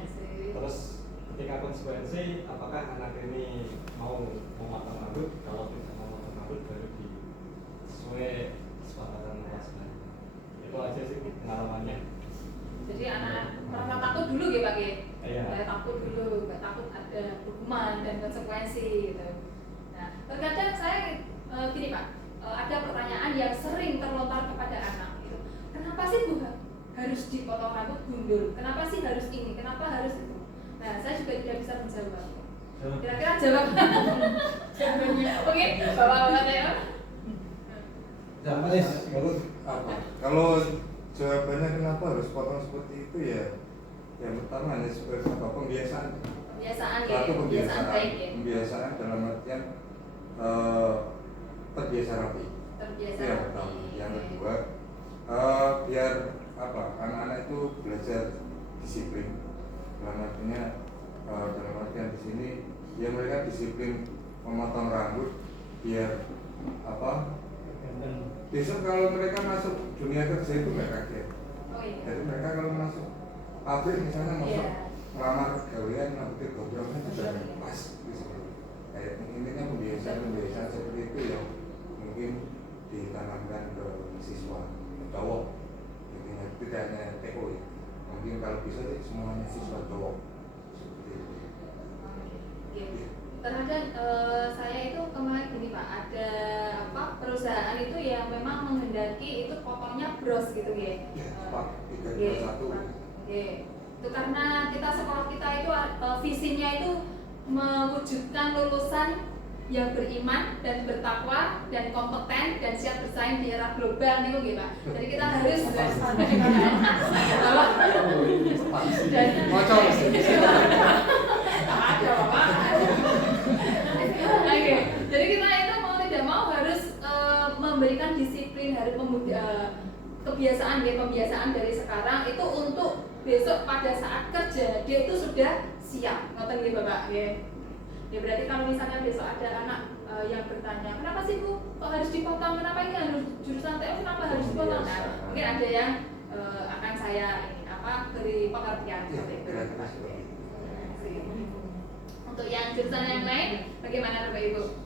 Terus ketika konsekuensi, apakah anak ini mau memotong rambut? Kalau tidak mau memotong rambut, baru sesuai kesepakatan kelasnya. Itu aja sih pengalamannya. Jadi anak merasa takut dulu ya Pak ya? Iya. Takut dulu, nggak takut ada hukuman dan konsekuensi gitu. Nah, terkadang saya gini Pak, ada pertanyaan yang sering terlontar kepada anak gitu. Kenapa sih Bu harus dipotong rambut gundul? Kenapa sih harus ini? Kenapa harus itu? Nah, saya juga tidak bisa menjawab. Kira-kira jawab jawabannya. Oke, Bapak-bapak Theo. Apa? Kalau jawabannya kenapa harus potong seperti itu ya? Yang pertama hanya sebagai pembiasaan. Kebiasaan ya, Suatu kebiasaan baik ya. Pembiasaan dalam artian terbiasa rapi. Terbiasa Itu yang rapi. pertama. Yang kedua, biar anak-anak itu belajar disiplin. Dalam artian di sini ya mereka disiplin memotong rambut biar besok kalau mereka masuk dunia kerja itu nggak kaget. Jadi mereka kalau masuk pabrik misalnya masuk melamar gawean rambutnya gondrongnya juga pas gitu. Kayak intinya pembiasaan seperti itu yang mungkin ditanamkan ke siswa cowok. Intinya tidak hanya TO ya. Mungkin kalau bisa sih semuanya siswa cowok seperti itu. Terkadang saya itu kemarin gini Pak, ada perusahaan itu yang memang menghendaki itu potongnya bros gitu ya. Pak, 321. Itu karena kita sekolah kita itu visinya itu mewujudkan lulusan yang beriman dan bertakwa dan kompeten dan siap bersaing di era global nih gitu Pak. Jadi kita harus dan ada Bapak. Oke, jadi kita itu mau tidak mau harus memberikan disiplin, harus kebiasaan dari sekarang itu untuk besok pada saat kerja dia itu sudah siap. Ngoten nggih Bapak nggih. Ya berarti kalau misalnya besok ada anak yang bertanya, kenapa sih Bu kok harus dipotong? Kenapa ini harus jurusan TO kenapa harus dipotong? Nah, mungkin ada yang akan saya beri pengertian seperti itu. Untuk yang jurusan yang lain, bagaimana Bapak Ibu?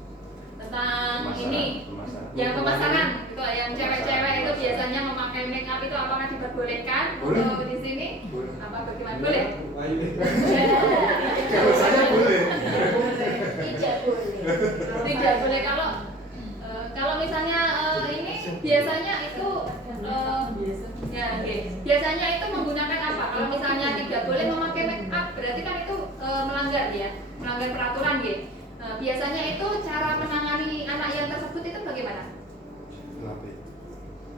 Tentang ini, yang pemasangan itu yang cewek-cewek itu biasanya memakai make up itu apakah diperbolehkan untuk di sini? Apa bagaimana? Boleh? Kalau saya boleh. Tidak boleh kalau misalnya ini biasanya itu biasanya itu menggunakan apa? Kalau misalnya tidak boleh memakai make up berarti kan itu melanggar peraturan ya. Biasanya itu cara menangani anak yang tersebut itu bagaimana?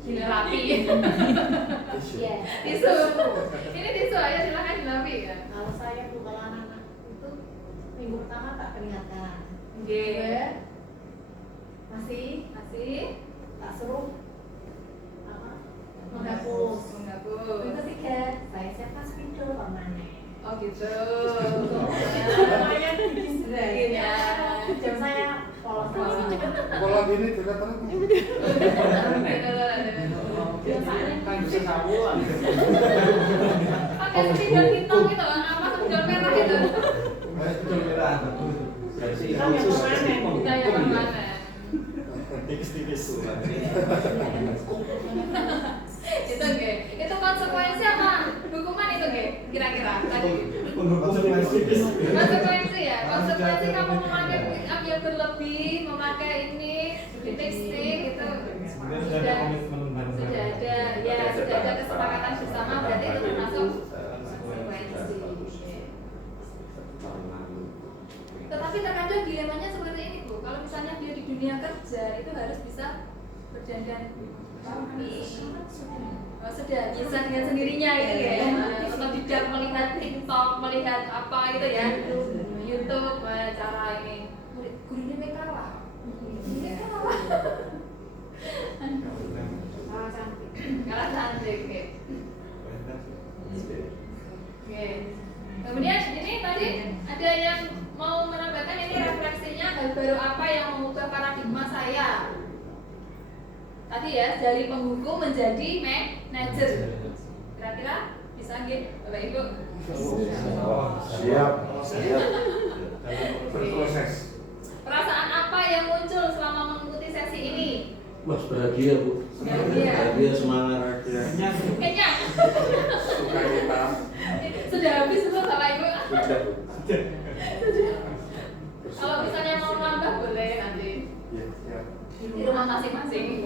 Dilapi. Tisu. Ini tisu aja silakan dilapi ya. Kalau saya tuh kalau anak-anak itu minggu pertama tak peringatkan. Masih tak suruh menghapus. Minggu ketiga saya siapkan spidol pamannya. Oh gitu. Lumayan bikin ya. Jam saya polos. Pola ini juga terus. Pakai spidol hitam gitu, apa spidol merah gitu? Spidol merah. Kita yang permanen. Kita yang permanen. Tipis-tipis. Itu nggih. Itu konsekuensi apa? Hukuman itu nggih? Kira-kira tadi. Konsekuensi ya. Konsekuensi kamu memakai make up yang berlebih, memakai ini lipstick itu sudah ada kesepakatan bersama berarti itu termasuk konsekuensi. Tetapi terkadang dilemanya seperti ini Bu. Kalau misalnya dia di dunia kerja itu harus bisa berdandan rapi, sudah bisa dengan sendirinya gitu ya. Atau tidak melihat TikTok, melihat apa gitu ya, YouTube, cara ini. Gurunya mereka kalah. Kalah cantik. Oke. Kemudian ini tadi ada yang mau menambahkan ini refleksinya hal baru apa yang mengubah paradigma saya. Tadi ya dari penghukum menjadi manajer. Kira-kira bisa nggih Bapak Ibu? Siap. Berproses. Perasaan apa yang muncul selama mengikuti sesi ini? Mas bahagia Bu. Bahagia semangat. Kenyang. Suka kita. Sudah habis belum Bapak Ibu? Sudah. Kalau misalnya mau nambah boleh nanti di rumah masing-masing.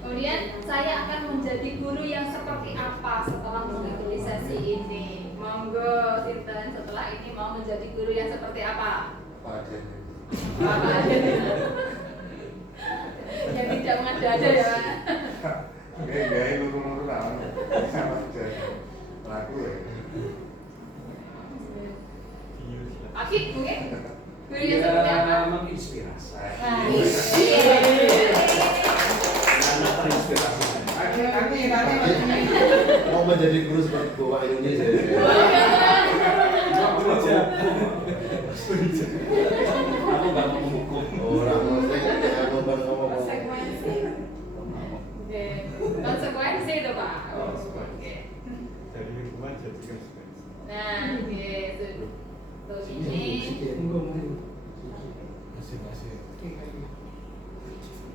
Kemudian saya akan menjadi guru yang seperti apa setelah mengikuti sesi ini? Monggo Sinten setelah ini mau menjadi guru yang seperti apa? Apa aja? Yang tidak mengada-ada ya Pak. Gaya luru-luru lah. Sama aja. Laku ya. Aki mungkin guru yang seperti apa? Menginspirasi. Nah, Anak terinspirasi. Nanti jadi guru seperti Bapak Indonesia. Aku nggak mau menghukum. Orang ngomong. Konsekuensi. Oke, konsekuensi itu Pak. Oke. Dari lingkungan jadi konsekuensi. Nah, oke, tuh ini.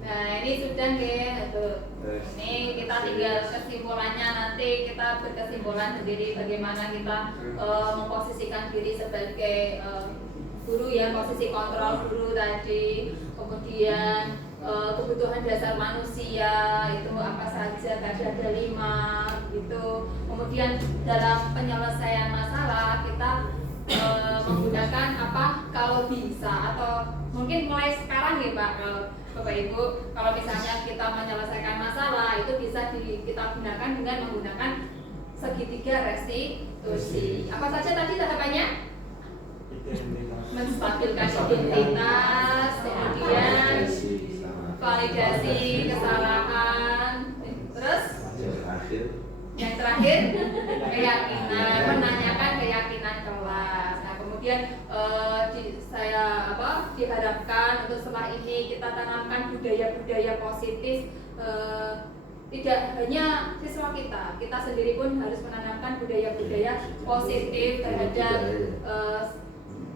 Nah, ini sudah tuh. Ini kita tinggal kesimpulannya, nanti kita berkesimpulan sendiri bagaimana kita memposisikan diri sebagai guru ya, posisi kontrol guru tadi, kemudian kebutuhan dasar manusia itu apa saja, tadi ada 5 gitu. Kemudian dalam penyelesaian masalah kita menggunakan apa kalau bisa, atau mungkin mulai sekarang nih Pak, kalau Bapak Ibu, kalau misalnya kita menyelesaikan masalah itu bisa kita gunakan dengan menggunakan segitiga restitusi. Apa saja tadi tahapannya? Menstabilkan identitas, kemudian validasi kesalahan, terus yang terakhir keyakinan, menanyakan keyakinan kelas. Nah, kemudian saya diharapkan untuk setelah ini kita tanamkan budaya-budaya positif, tidak hanya siswa kita sendiri pun harus menanamkan budaya-budaya positif terhadap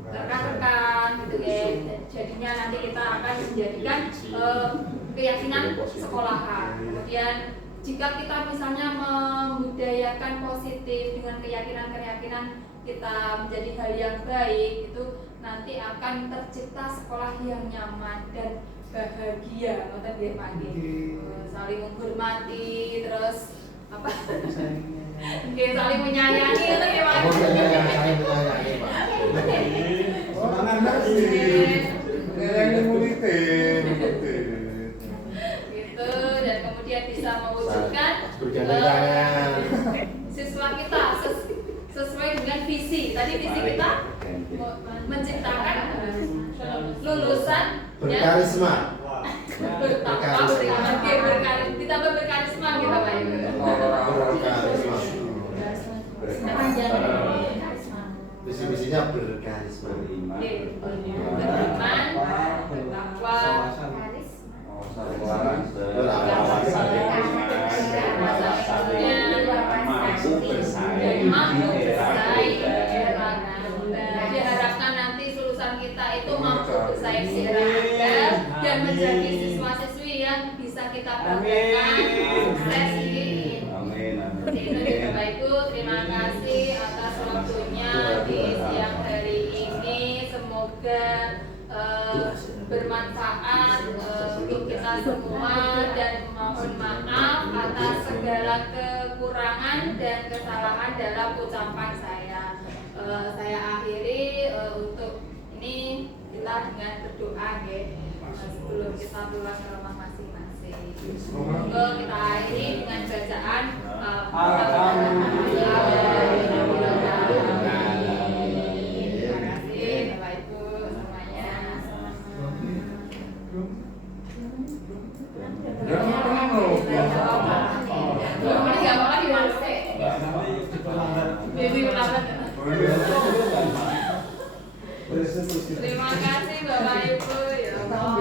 rekan-rekan gitu ya. Jadinya nanti kita akan menjadikan keyakinan sekolahan. Kemudian jika kita misalnya membudayakan positif dengan keyakinan-keyakinan kita menjadi hal yang baik, itu nanti akan tercipta sekolah yang nyaman dan bahagia, ngoten nggih Pak nggih. Saling menghormati, terus apa? Nggih, saling menyayangi ngoten nggih Pak. Saling menyayangi, Pak. Semangat lagi. Menyayangi muridin. Gitu, dan kemudian bisa mewujudkan siswa kita sesuai dengan visi. Tadi visi kita menciptakan lulusan berkarisma. Ditambah berkarisma gitu Bapak Ibu. Berkarisma. Karisma. Visi-visinya berkarisma. Beriman, bertakwa, diharapkan nanti lulusan kita itu mampu bersaing secara dan menjadi siswa-siswi yang bisa kita banggakan, sukses ini. Itu Bapak Ibu, terima kasih atas waktunya di siang hari ini. Semoga bermanfaat untuk kita semua, dan mohon maaf atas segala kekurangan dan kesalahan dalam ucapan saya. Saya akhiri untuk ini kita dengan berdoa ya, sebelum kita pulang ke rumah masing-masing. Semoga kita akhiri dengan bacaan Terima kasih Bapak Ibu semuanya. Terima kasih Bapak Ibu, ya Allah.